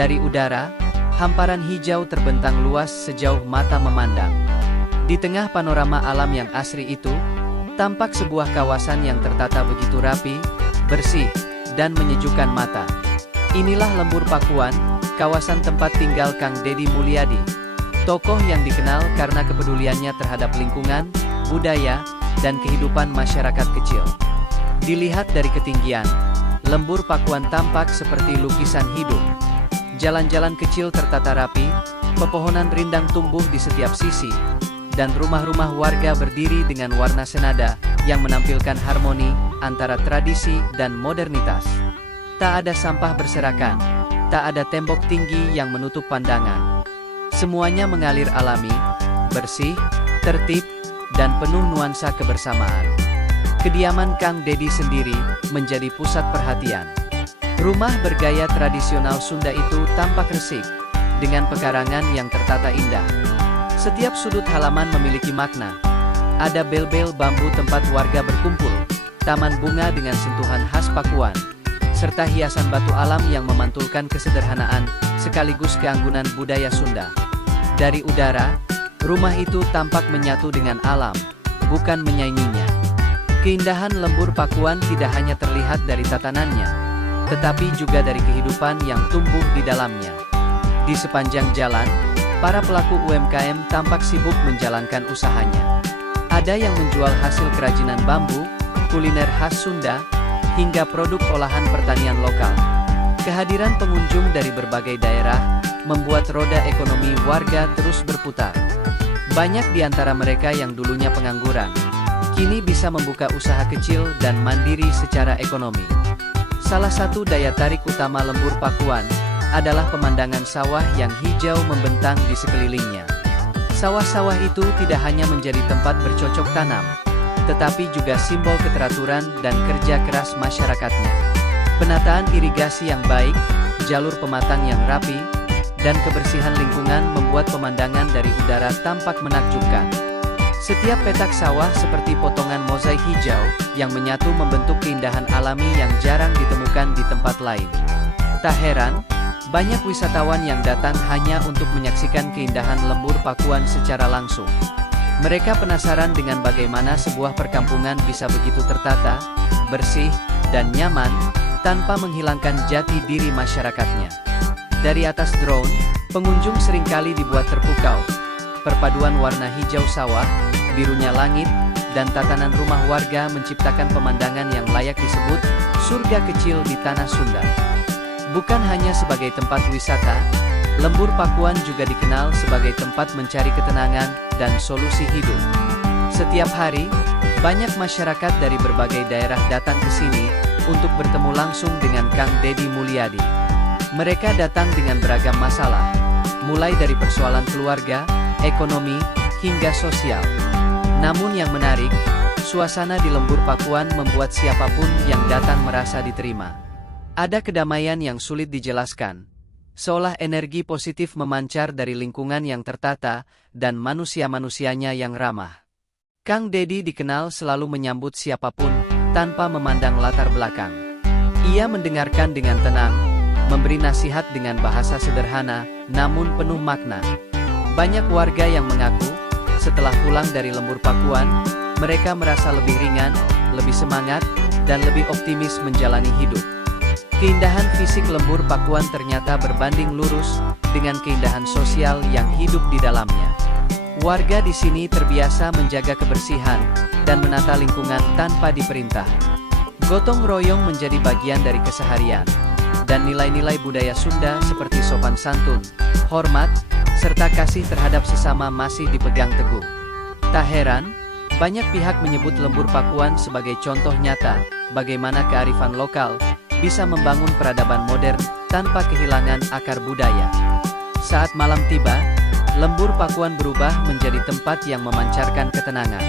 Dari udara, hamparan hijau terbentang luas sejauh mata memandang. Di tengah panorama alam yang asri itu, tampak sebuah kawasan yang tertata begitu rapi, bersih, dan menyejukkan mata. Inilah Lembur Pakuan, kawasan tempat tinggal Kang Deddy Mulyadi. Tokoh yang dikenal karena kepeduliannya terhadap lingkungan, budaya, dan kehidupan masyarakat kecil. Dilihat dari ketinggian, Lembur Pakuan tampak seperti lukisan hidup. Jalan-jalan kecil tertata rapi, pepohonan rindang tumbuh di setiap sisi, dan rumah-rumah warga berdiri dengan warna senada yang menampilkan harmoni antara tradisi dan modernitas. Tak ada sampah berserakan, tak ada tembok tinggi yang menutup pandangan. Semuanya mengalir alami, bersih, tertib, dan penuh nuansa kebersamaan. Kediaman Kang Deddy sendiri menjadi pusat perhatian. Rumah bergaya tradisional Sunda itu tampak resik, dengan pekarangan yang tertata indah. Setiap sudut halaman memiliki makna. Ada bel-bel bambu tempat warga berkumpul, taman bunga dengan sentuhan khas Pakuan, serta hiasan batu alam yang memantulkan kesederhanaan sekaligus keanggunan budaya Sunda. Dari udara, rumah itu tampak menyatu dengan alam, bukan menyainginya. Keindahan Lembur Pakuan tidak hanya terlihat dari tatanannya, tetapi juga dari kehidupan yang tumbuh di dalamnya. Di sepanjang jalan, para pelaku UMKM tampak sibuk menjalankan usahanya. Ada yang menjual hasil kerajinan bambu, kuliner khas Sunda, hingga produk olahan pertanian lokal. Kehadiran pengunjung dari berbagai daerah membuat roda ekonomi warga terus berputar. Banyak di antara mereka yang dulunya pengangguran, kini bisa membuka usaha kecil dan mandiri secara ekonomi. Salah satu daya tarik utama Lembur Pakuan adalah pemandangan sawah yang hijau membentang di sekelilingnya. Sawah-sawah itu tidak hanya menjadi tempat bercocok tanam, tetapi juga simbol keteraturan dan kerja keras masyarakatnya. Penataan irigasi yang baik, jalur pematang yang rapi, dan kebersihan lingkungan membuat pemandangan dari udara tampak menakjubkan. Setiap petak sawah seperti potongan mozaik hijau yang menyatu membentuk keindahan alami yang jarang ditemukan di tempat lain. Tak heran, banyak wisatawan yang datang hanya untuk menyaksikan keindahan Lembur Pakuan secara langsung. Mereka penasaran dengan bagaimana sebuah perkampungan bisa begitu tertata, bersih, dan nyaman, tanpa menghilangkan jati diri masyarakatnya. Dari atas drone, pengunjung seringkali dibuat terpukau. Perpaduan warna hijau sawah, birunya langit, dan tatanan rumah warga menciptakan pemandangan yang layak disebut surga kecil di tanah Sunda. Bukan hanya sebagai tempat wisata, Lembur Pakuan juga dikenal sebagai tempat mencari ketenangan dan solusi hidup. Setiap hari, banyak masyarakat dari berbagai daerah datang ke sini untuk bertemu langsung dengan Kang Deddy Mulyadi. Mereka datang dengan beragam masalah, mulai dari persoalan keluarga, ekonomi, hingga sosial. Namun yang menarik, suasana di Lembur Pakuan membuat siapapun yang datang merasa diterima. Ada kedamaian yang sulit dijelaskan, seolah energi positif memancar dari lingkungan yang tertata dan manusia-manusianya yang ramah. Kang Deddy dikenal selalu menyambut siapapun tanpa memandang latar belakang. Ia mendengarkan dengan tenang, memberi nasihat dengan bahasa sederhana namun penuh makna. Banyak warga yang mengaku, setelah pulang dari Lembur Pakuan, mereka merasa lebih ringan, lebih semangat, dan lebih optimis menjalani hidup. Keindahan fisik Lembur Pakuan ternyata berbanding lurus dengan keindahan sosial yang hidup di dalamnya. Warga di sini terbiasa menjaga kebersihan dan menata lingkungan tanpa diperintah. Gotong royong menjadi bagian dari keseharian, dan nilai-nilai budaya Sunda seperti sopan santun, hormat, serta kasih terhadap sesama masih dipegang teguh. Tak heran, banyak pihak menyebut Lembur Pakuan sebagai contoh nyata bagaimana kearifan lokal bisa membangun peradaban modern tanpa kehilangan akar budaya. Saat malam tiba, Lembur Pakuan berubah menjadi tempat yang memancarkan ketenangan.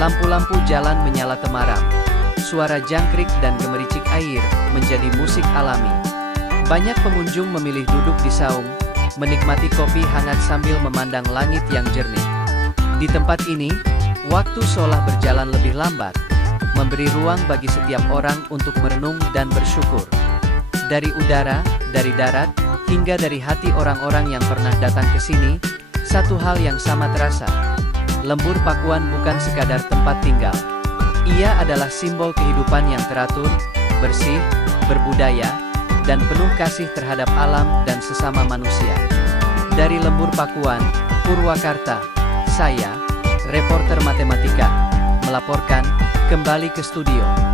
Lampu-lampu jalan menyala temaram, suara jangkrik dan gemericik air menjadi musik alami. Banyak pengunjung memilih duduk di saung, menikmati kopi hangat sambil memandang langit yang jernih. Di tempat ini, waktu seolah berjalan lebih lambat, memberi ruang bagi setiap orang untuk merenung dan bersyukur. Dari udara, dari darat, hingga dari hati orang-orang yang pernah datang ke sini, satu hal yang sama terasa. Lembur Pakuan bukan sekadar tempat tinggal. Ia adalah simbol kehidupan yang teratur, bersih, berbudaya, dan penuh kasih terhadap alam dan sesama manusia. Dari Lembur Pakuan, Purwakarta, saya, reporter matematika, melaporkan kembali ke studio.